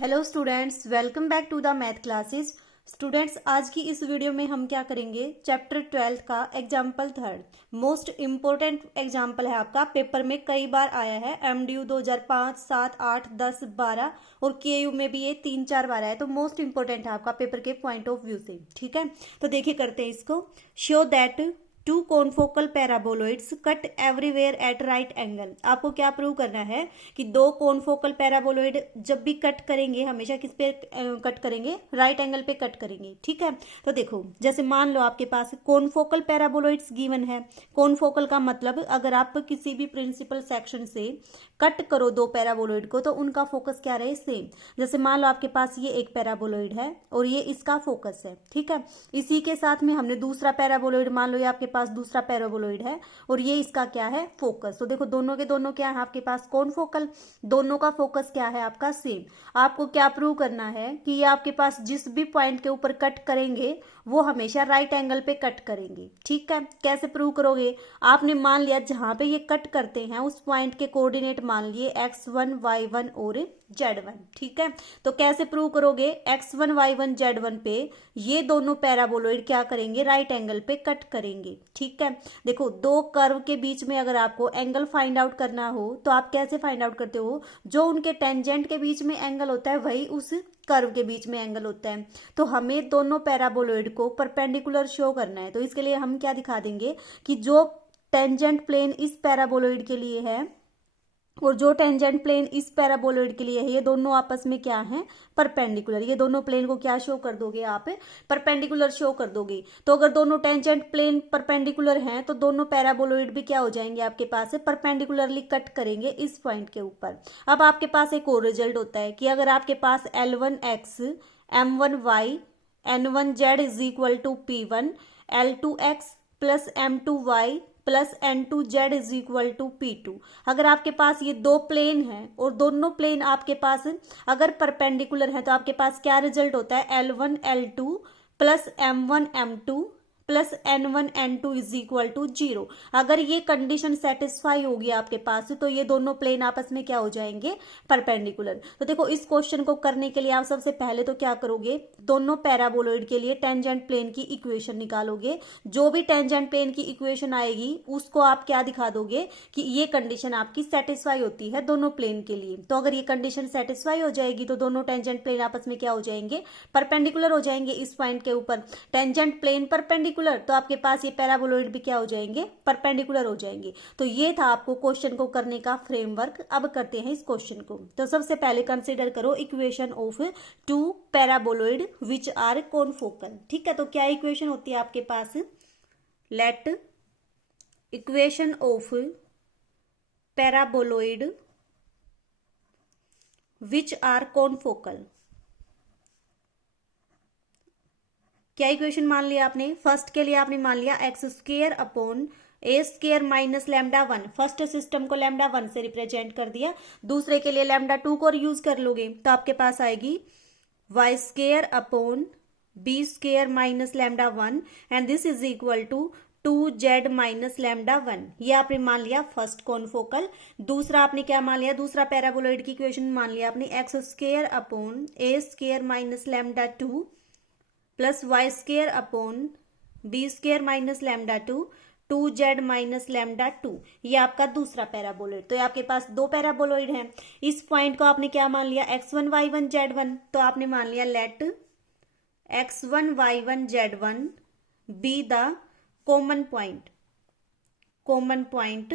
Hello students, welcome back to the math classes. Students, आज की इस वीडियो में हम क्या करेंगे, चैप्टर 12 का example third. Most important example है आपका, पेपर में कई बार आया है। एमडीयू 2005, 7, 8, 10, 12 और केयू में भी ये 3-4 बार आया है, तो मोस्ट इम्पोर्टेंट है आपका पेपर के पॉइंट ऑफ व्यू से। ठीक है, तो देखिए करते हैं इसको। Show that two confocal paraboloids cut everywhere at right angle. आपको क्या प्रूव करना है कि दो कॉन्फोकल पैराबोलॉइड जब भी कट करेंगे हमेशा किस पे कट करेंगे, राइट एंगल पे कट करेंगे। ठीक है, तो देखो जैसे मान लो आपके पास कॉन्फोकल पैराबोलॉइड्स गिवन है। कॉन्फोकल का मतलब अगर आप किसी भी प्रिंसिपल सेक्शन से कट करो दो पैराबोलॉइड को तो उनका फोकस क्या रहे, सेम। जैसे मान लो आपके पास ये एक पैराबोलॉइड है और ये इसका फोकस है। ठीक है, इसी के साथ में हमने दूसरा पैराबोलॉइड, मान लो ये आपके पास दूसरा पैराबोलॉइड है और ये इसका क्या है, फोकस। तो देखो दोनों के दोनों क्या है आपके पास, कॉन्फोकल। दोनों का फोकस क्या है आपका, सेम। आपको क्या प्रूव करना है कि ये आपके पास जिस भी पॉइंट के ऊपर कट करेंगे वो हमेशा राइट एंगल पे कट करेंगे। ठीक है, कैसे प्रूव करोगे, आपने मान लिया जहां पे ये कट करते हैं उस पॉइंट के कोऑर्डिनेट मान लिए x1, y1 और z1। ठीक है, तो कैसे प्रूव करोगे, x1, y1, z1 पे ये दोनों पैराबोलॉइड क्या करेंगे, राइट एंगल पे कट करेंगे। ठीक है, देखो दो कर्व के बीच में अगर आपको एंगल फाइंड आउट करना हो तो आप कैसे फाइंड आउट करते हो, जो उनके टेंजेंट के बीच में एंगल होता है वही उस कर्व के बीच में एंगल होता है। तो हमें दोनों पैराबोलॉइड को परपेंडिकुलर शो करना है, तो इसके लिए हम क्या दिखा देंगे कि जो टेंजेंट प्लेन इस पैराबोलॉइड के लिए है और जो टेंजेंट प्लेन इस पैराबोलॉइड के लिए है, ये दोनों आपस में क्या है, परपेंडिकुलर। ये दोनों प्लेन को क्या शो कर दोगे आप, परपेंडिकुलर शो कर दोगे। तो अगर दोनों टेंजेंट प्लेन परपेंडिकुलर हैं तो दोनों पैराबोलॉइड भी क्या हो जाएंगे आपके पास, परपेंडिकुलरली कट करेंगे इस पॉइंट के ऊपर। अब आपके पास एक और रिजल्ट होता है कि अगर आपके पास L1x, M1y, N1z is equal to P1, L2x plus M2y plus N2z is equal to P2। अगर आपके पास ये दो प्लेन हैं और दोनों प्लेन आपके पास अगर परपेंडिकुलर है तो आपके पास क्या रिजल्ट होता है, L1 L2 plus M1 M2 plus N1 N2 is equal to 0। अगर ये कंडीशन सेटिस्फाई होगी आपके पास तो ये दोनों प्लेन आपस में क्या हो जाएंगे, परपेंडिकुलर। तो देखो इस क्वेश्चन को करने के लिए आप सबसे पहले तो क्या करोगे, दोनों पैराबोलॉइड के लिए टेंजेंट प्लेन की इक्वेशन निकालोगे। जो भी टेंजेंट प्लेन की इक्वेशन आएगी उसको आप क्या दिखा दोगे कि ये कंडीशन आपकी सेटिस्फाई होती है दोनों प्लेन के लिए। तो अगर ये कंडीशन सेटिस्फाई हो जाएगी तो दोनों टेंजेंट प्लेन आपस में क्या हो जाएंगे, परपेंडिकुलर हो जाएंगे इस पॉइंट के ऊपर। टेंजेंट प्लेन परपेंडिकुलर तो आपके पास ये पैराबोलॉइड भी क्या हो जाएंगे, परपेंडिकुलर हो जाएंगे। तो ये था आपको क्वेश्चन को करने का फ्रेमवर्क। अब करते हैं इस क्वेश्चन को। तो सबसे पहले कंसीडर करो equation of two paraboloid which are confocal. ठीक है, तो क्या इक्वेशन होती है आपके पास, let equation of paraboloid which are confocal. क्या इक्वेशन मान लिया आपने, फर्स्ट के लिए आपने मान लिया X square upon A square minus lambda 1। First system को लैम्डा 1 से रिप्रेजेंट कर दिया, दूसरे के लिए लैम्डा 2 को यूज कर लोगे तो आपके पास आएगी Y square upon B square minus lambda 1 and this is equal to 2z minus lambda 1। ये आपने मान लिया फर्स्ट कॉन्फोकल। दूसरा आपने क्या मान लिया, दूसरा पैराबोलॉइड की इक्वेशन मान लिया आपने X square upon A square minus lambda 2 plus Y square upon B square minus lambda 2z minus lambda 2। ये आपका दूसरा पैराबोलॉइड। तो ये आपके पास दो पैराबोलॉइड हैं। इस पॉइंट को आपने क्या मान लिया, x1 y1 z1। तो आपने मान लिया let x1 y1 z1 be the common point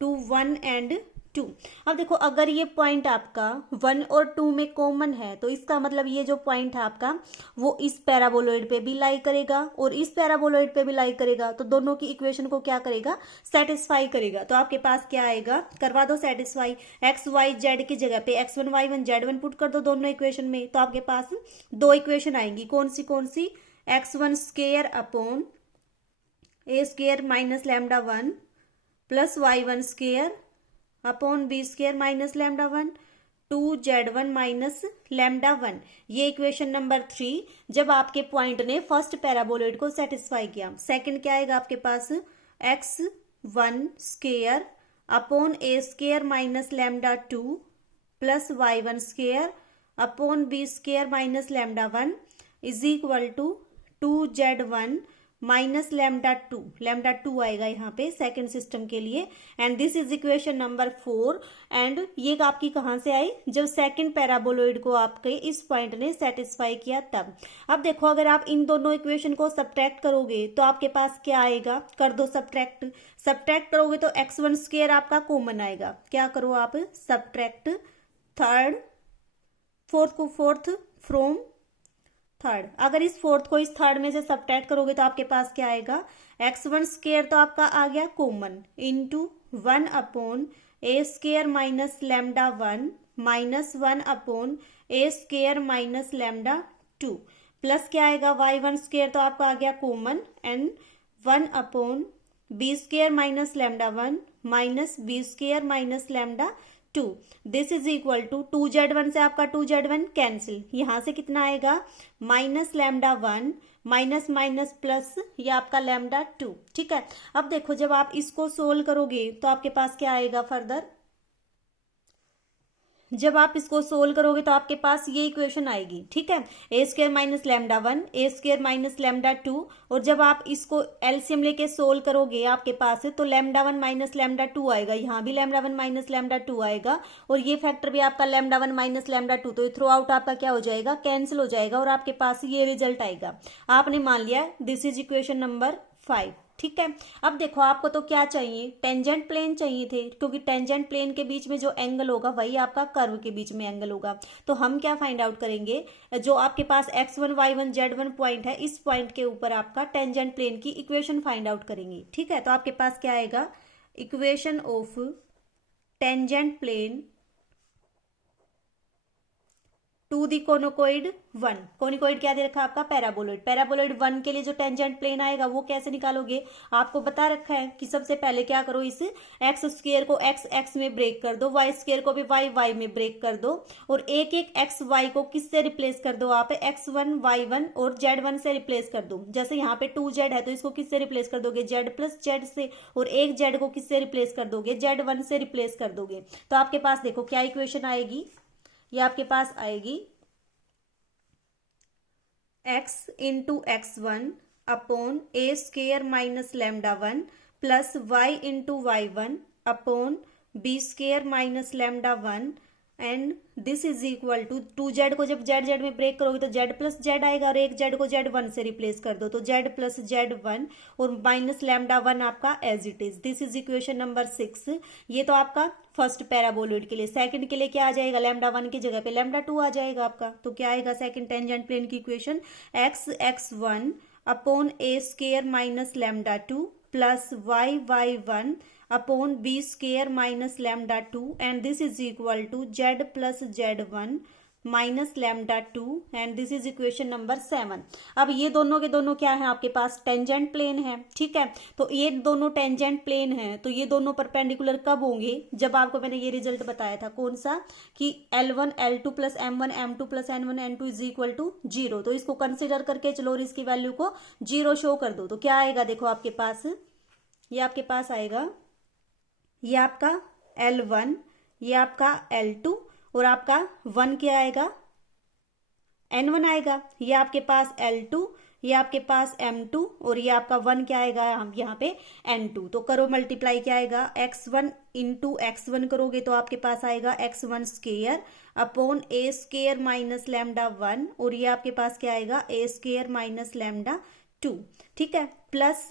to 1 and 2। अब देखो अगर ये पॉइंट आपका 1 और 2 में कॉमन है तो इसका मतलब ये जो पॉइंट है आपका वो इस पैराबोलॉइड पे भी लाई करेगा और इस पैराबोलॉइड पे भी लाई करेगा। तो दोनों की इक्वेशन को क्या करेगा, सेटिस्फाई करेगा। तो आपके पास क्या आएगा, करवा दो सेटिस्फाई। एक्स वाई जेड की जगह पे x1 y1 z1 पुट कर दो दोनों इक्वेशन में, तो आपके पास दो इक्वेशन आएंगी। कौन सी, x1 square upon A square minus lambda 1 plus y1 square upon B square minus lambda 1 2z1 minus lambda 1। ये इक्वेशन नंबर 3 जब आपके पॉइंट ने फर्स्ट पैराबोलॉइड को सेटिस्फाई किया। सेकंड क्या आएगा आपके पास, x1 square upon A square minus lambda 2 plus y1 square upon B square minus lambda 1 is equal to 2z1 minus lambda two आएगा यहाँ पे सेकंड सिस्टम के लिए। And this is equation number 4। And ये आपकी कहाँ से आई, जब सेकंड पैराबोलॉइड को आपके इस पॉइंट ने सेटिस्फाई किया तब। अब देखो अगर आप इन दोनों इक्वेशन को सब्ट्रैक्ट करोगे तो आपके पास क्या आएगा, कर दो सब्ट्रैक्ट करोगे तो x1 स्क्वायर आपका कॉमन आएगा। क्या करो आप, सब्ट्रैक्ट फोर्थ फ्रॉम थर्ड। अगर इस फोर्थ को इस थर्ड में से सब्ट्रैक्ट करोगे तो आपके पास क्या आएगा, x1 स्क्वायर तो आपका आ गया कॉमन इंटू 1 अपॉन ए square minus lambda 1 minus 1 upon ए स्क्वायर माइनस लैम्डा 2 प्लस क्या आएगा y1 स्क्वायर तो आपका आ गया common and 1 upon B square minus lambda 1 minus B square minus lambda 2। This is equal to 2z1 से आपका 2z1 cancel, यहां से कितना आएगा minus lambda 1 minus minus plus ये आपका लैम्डा 2। ठीक है, अब देखो जब आप इसको सोल्व करोगे तो आपके पास क्या आएगा फर्दर, जब आप इसको सोल्व करोगे तो आपके पास ये इक्वेशन आएगी। ठीक है, ए स्क्वायर माइनस लैम्डा 1 ए स्क्वायर माइनस लैम्डा 2 और जब आप इसको एलसीएम लेके सोल्व करोगे आपके पास तो लैम्डा 1 माइनस लैम्डा 2 आएगा, यहाँ भी लैम्डा 1 माइनस लैम्डा 2 आएगा और ये फैक्टर भी आपका लैम्डा 1 माइनस लैम्डा 2, तो थ्रू आउट आपका क्या हो जाएगा, कैंसिल हो जाएगा और आपके पास ये रिजल्ट आएगा। आपने मान लिया दिस इज इक्वेशन नंबर 5। ठीक है, अब देखो आपको तो क्या चाहिए, टेंजेंट प्लेन चाहिए थे, क्योंकि टेंजेंट प्लेन के बीच में जो एंगल होगा वही आपका कर्व के बीच में एंगल होगा। तो हम क्या फाइंड आउट करेंगे, जो आपके पास x1 y1 z1 पॉइंट है इस पॉइंट के ऊपर आपका टेंजेंट प्लेन की इक्वेशन फाइंड आउट करेंगे। ठीक है, तो आपके पास क्या आएगा, equation of tangent plane to the conicoid 1। Conicoid क्या दे रखा है आपका, पैराबोलॉइड। पैराबोलॉइड 1 के लिए जो टेंजेंट प्लेन आएगा वो कैसे निकालोगे, आपको बता रखा है कि सबसे पहले क्या करो, इस एक्स स्क्वायर को एक्स एक्स में ब्रेक कर दो, वाई स्क्वायर को भी वाई वाई में ब्रेक कर दो और एक एक एक्स वाई को किससे रिप्लेस कर दो आप, x1 y1 और z1 से रिप्लेस कर दो। जैसे यहाँ पे 2z है तो इसको किससे रिप्लेस कर दोगे, z प्लस z से, और एक z को किससे रिप्लेस कर दोगे, z1 से रिप्लेस कर दोगे। तो आपके पास देखो क्या इक्वेशन आएगी, ये आपके पास आएगी x into x1 upon a square minus lambda 1 plus y into y1 upon b square minus lambda 1 and this is equal to 2z को जब z में ब्रेक करोगे तो z प्लस z आएगा और एक z को z1 से रिप्लेस कर दो तो z प्लस z1 और माइनस लैम्डा 1 आपका as it is. This is equation number 6। ये तो आपका फर्स्ट पैराबोलॉइड के लिए। सेकंड के लिए क्या आ जाएगा, लैम्डा 1 की जगह पे लैम्डा 2 आ जाएगा आपका। तो क्या आएगा सेकंड टेंजेंट प्लेन की equation, x1 upon A square minus lambda 2 plus y1 upon B square minus lambda 2 and this is equal to z plus z1 minus lambda 2 and this is equation number 7। अब ये दोनों के दोनों क्या है आपके पास, tangent plane है। ठीक है, तो ये दोनों टेंजेंट प्लेन है तो ये दोनों परपेंडिकुलर कब होंगे, जब आपको मैंने ये रिजल्ट बताया था कौन सा, कि L1 L2 plus M1 M2 plus N1 N2 is equal to 0। तो इसको कंसिडर करके चलो और इसकी वैल्यू को 0 शो कर दो। तो क्या आएगा देखो आपके पास, ये आपके पास आएगा, ये आपका L1 ये आपका L2 और आपका 1 क्या आएगा, N1 आएगा। ये आपके पास L2 ये आपके पास M2 और ये आपका 1 क्या आएगा हम यहाँ पे N2। तो करो मल्टीप्लाई, क्या आएगा x1 इंटू x1 करोगे तो आपके पास आएगा x1 स्क्वायर अपॉन ए स्क्वायर माइनस लैम्डा 1 और ये आपके पास क्या आएगा ए स्क्वायर माइनस लैम्डा 2। ठीक है, प्लस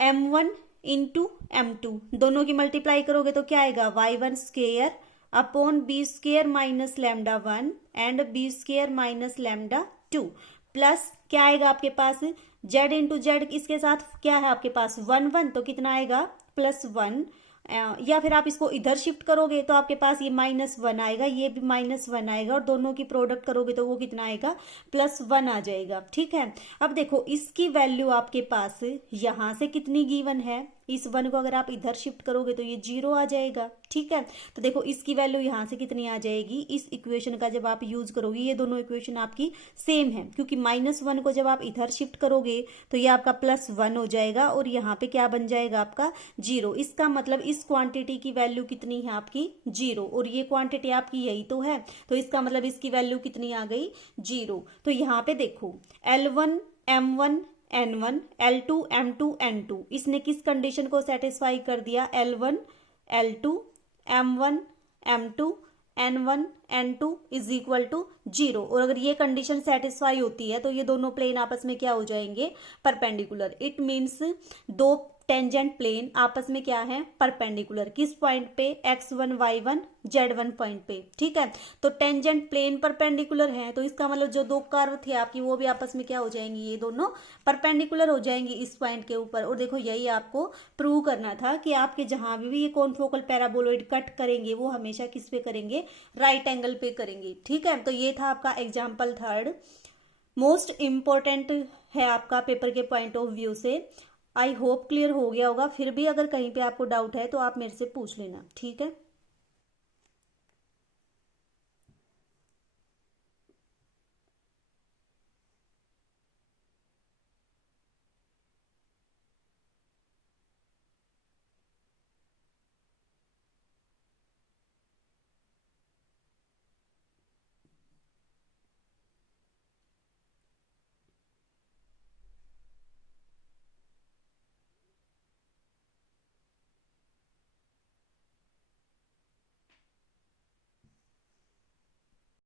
M1 इंटू M2 दोनों की मल्टीप्लाई करोगे तो क्या आएगा y1 square upon B square minus lambda 1 and b square minus lambda 2 plus क्या आएगा आपके पास z इंटू जेड, इसके साथ क्या है आपके पास 1 1 तो कितना आएगा +1 या फिर आप इसको इधर शिफ्ट करोगे तो आपके पास ये -1 आएगा, ये भी -1 आएगा और दोनों की प्रोडक्ट करोगे तो वो कितना आएगा +1 आ जाएगा। ठीक है, अब देखो इसकी वैल्यू आपके पास यहाँ से कितनी गिवन है, इस 1 को अगर आप इधर शिफ्ट करोगे तो ये 0 आ जाएगा। ठीक है, तो देखो इसकी वैल्यू यहाँ से कितनी आ जाएगी, इस इक्वेशन का जब आप यूज करोगे, ये दोनों इक्वेशन आपकी सेम है, क्योंकि -1 को जब आप इधर शिफ्ट करोगे तो ये आपका +1 हो जाएगा और यहाँ पे क्या बन जाएगा आपका 0। इसका मतलब इस क्वांटिटी की वैल्यू कितनी है आपकी 0, और ये क्वांटिटी आपकी यही तो है, तो इसका मतलब इसकी वैल्यू कितनी आ गई 0। तो यहाँ पे देखो L1 M1 N1 L2 M2 N2, इसने किस कंडीशन को सेटिस्फाई कर दिया, L1 L2 M1 M2 N1 N2 is equal to 0। और अगर ये कंडीशन सेटिस्फाई होती है तो ये दोनों प्लेन आपस में क्या हो जाएंगे, परपेंडिकुलर। इट मीन्स दो टेंजेंट प्लेन आपस में क्या है, परपेंडिकुलर। किस पॉइंट पे, x1 y1 z1 पॉइंट पे। ठीक है, तो टेंजेंट प्लेन परपेंडिकुलर है, तो इसका मतलब जो दो कर्व थे आपकी वो भी आपस में क्या हो जाएंगी, ये दोनों परपेंडिकुलर हो जाएंगी इस पॉइंट के ऊपर। और देखो यही आपको प्रूव करना था कि आपके जहां भी ये कॉन्फोकल पैराबोलॉइड कट करेंगे वो हमेशा किस पे करेंगे, राइट एंगल पे करेंगे। ठीक है, तो ये था आपका एग्जाम्पल थर्ड, मोस्ट इम्पोर्टेंट है आपका पेपर के पॉइंट ऑफ व्यू से। आई होप क्लियर हो गया होगा। फिर भी अगर कहीं पे आपको डाउट है तो आप मेरे से पूछ लेना। ठीक है।